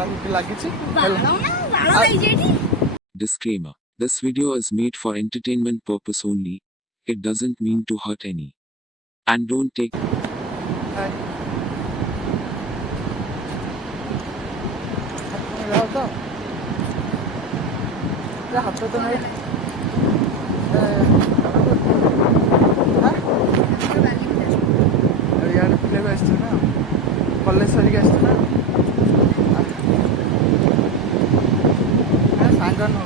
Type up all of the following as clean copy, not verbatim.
Camera लगी Disclaimer. This video is made for entertainment purpose only. It doesn't mean to hurt any. And don't take हाथ तो नहीं यार पिले ना कॉलेज सरिक ना सांग न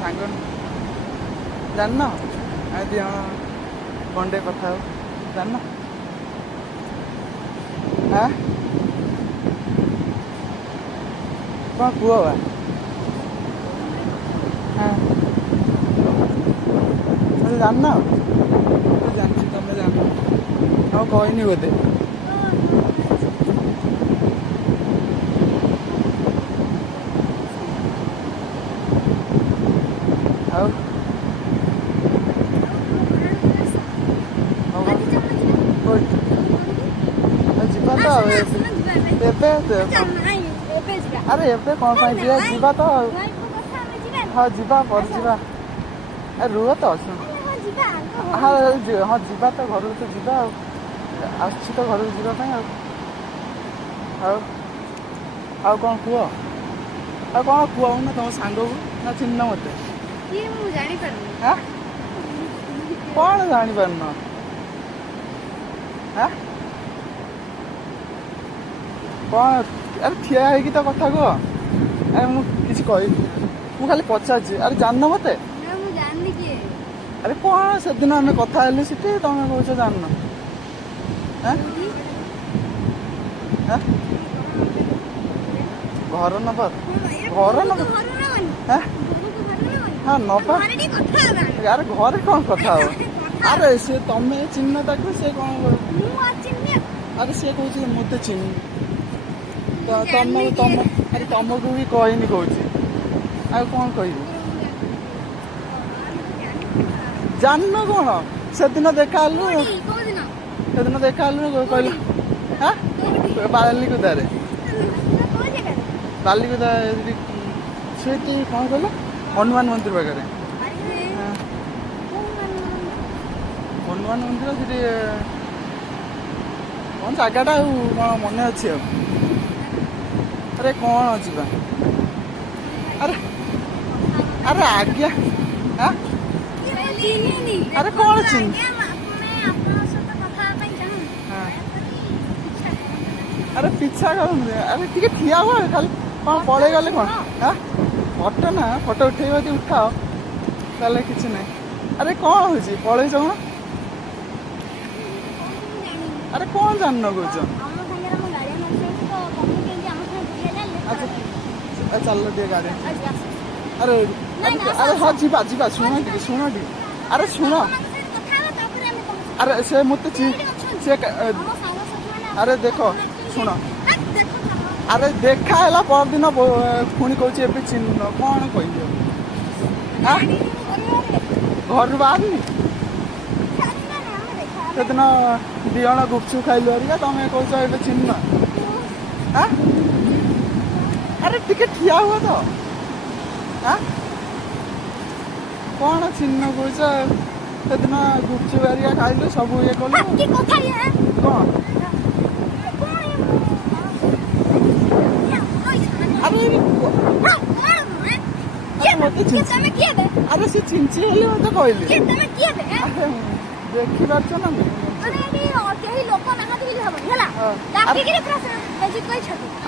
सांग जान आज घंटे कथा जान हाँ कौन कुआ बा हाँ जान जानसी तुम जान कहनी बोधे अरे एबे कौन जीवा तो हाँ जीवा पर जीवा रुह तो हाँ हाँ जीवा तो घर तो जीवा आसछि तो घर जीवाई आ कौन कुह आ कौन कुह ना तुम सांग ना चिन्ह मत हाँ कौन जानी पारन हाँ कौन अरे ठिया है तो कथा कह अरे मुझे कह खाली पचार अरे जान मत अरे कौन से दिन आम कथा सीटी तुम कौच जान घर नबर घर नबर हाँ नबा अरे घर कौन कथा अरे सी तुम चिन्ह ताक सी कौन अरे सी कह मत चिन्ह तुम अरे तुमको भी कहनी कौन कौन कह जान कौन से दिन देखा से दिन देखा कहल हाँ बालिकुदारे बालिकुदा से कौन कहल हनुमान मंदिर पाखे हनुमान मंदिर से कौन जगटा कौन मन अच्छे अरे कौन अच्छी अरे अरे आज्ञा हाँ अरे कौन चिन्ह अरे पीछा कर अरे टे ठिया हुआ खाली कौन पड़े गले कौन हाँ फोटो ना फोटो उठे उठाओ ताले किसी ना अरे कौन हो पड़े कौन अरे कौन जान कौच अच्छा चल दिए गाड़ी अरे अरे हाँ जीवा जीवा शुण टे शुण टे अरे शुण अरे से मत से अरे देख शुण अरे देखा है परदिन पुणी कौच ए चिन्ह कौन कह घर बाहरनी से दिन दिजण गुपचुप खाइलु हरिका तुम कौच ए चिन्ह हाँ अरे टिके ठिया हुआ तो हाँ कौन चिन्ह कौच से दिन गुपचुप हरिका खाइलु सब ये कलु कौन अरे से चिंची हेले मत कहली देखी पार्छ ना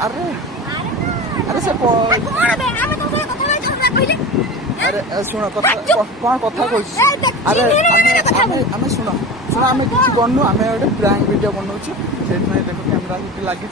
अरे अरे से अरे शुण कौन कथा कह अरे आम शुण शुण आम कि बनू आम गोटे प्रैंक वीडियो बनाऊँ से देखो कैमेरा लगी